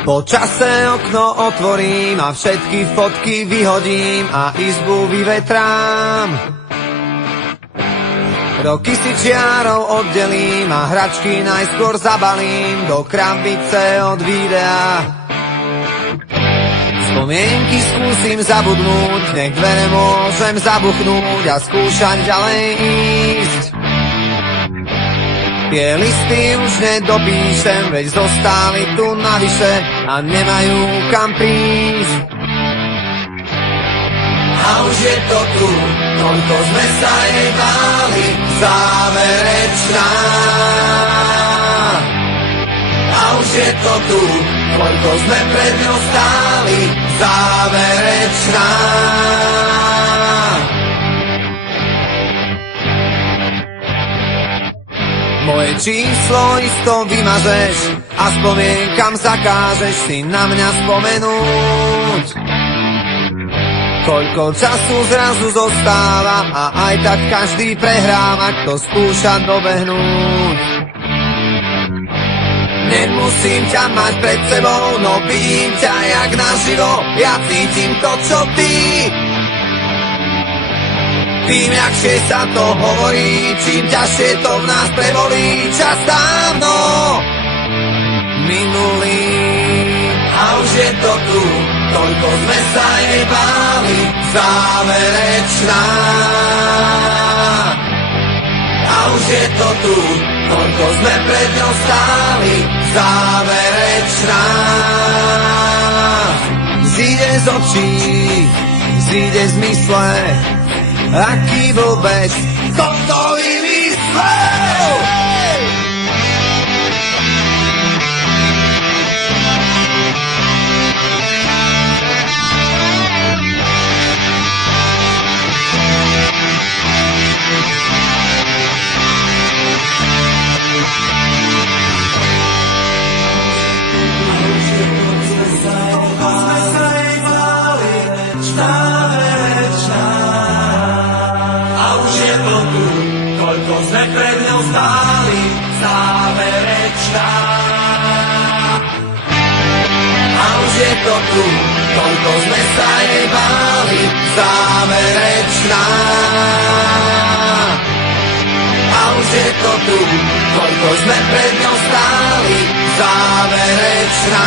Po čase okno otvorím a všetky fotky vyhodím a izbu vyvetrám. Roky si čiarou oddelím a hračky najskôr zabalím do krabice od videa. Spomienky skúsim zabudnúť, nech dvere môžem zabuchnúť a skúšať ďalej ísť. Tie listy už nedopíšem, veď zostali tu navyše a nemajú kam prísť. A už je to tu, toľko sme sa jej báli, záverečná. A už je to tu, koľko sme pred ňou stáli, záverečná. Moje číslo isto vymažeš a spomienkam zakážeš si na mňa spomenúť. Koľko času zrazu zostáva a aj tak každý prehráva, kto skúša dobehnúť. Nemusím ťa mať pred sebou, no vidím ťa jak naživo, ja cítim to, čo ty. Tým jakšie sa to hovorí, čím ťažšie to v nás prebolí, čas dávno minulý. A už je to tu, toľko sme sa jej báli, záverečná. A už je to tu, toľko sme pred ňou stáli, záverečná. Zíde z očí, zíde z mysle, aký vôbec toto vymyslel. Sme pred ňou stáli, záverečná. A už je to tu, toľko sme sa jej báli, záverečná. A už je to tu, toľko sme pred ňou stáli, záverečná.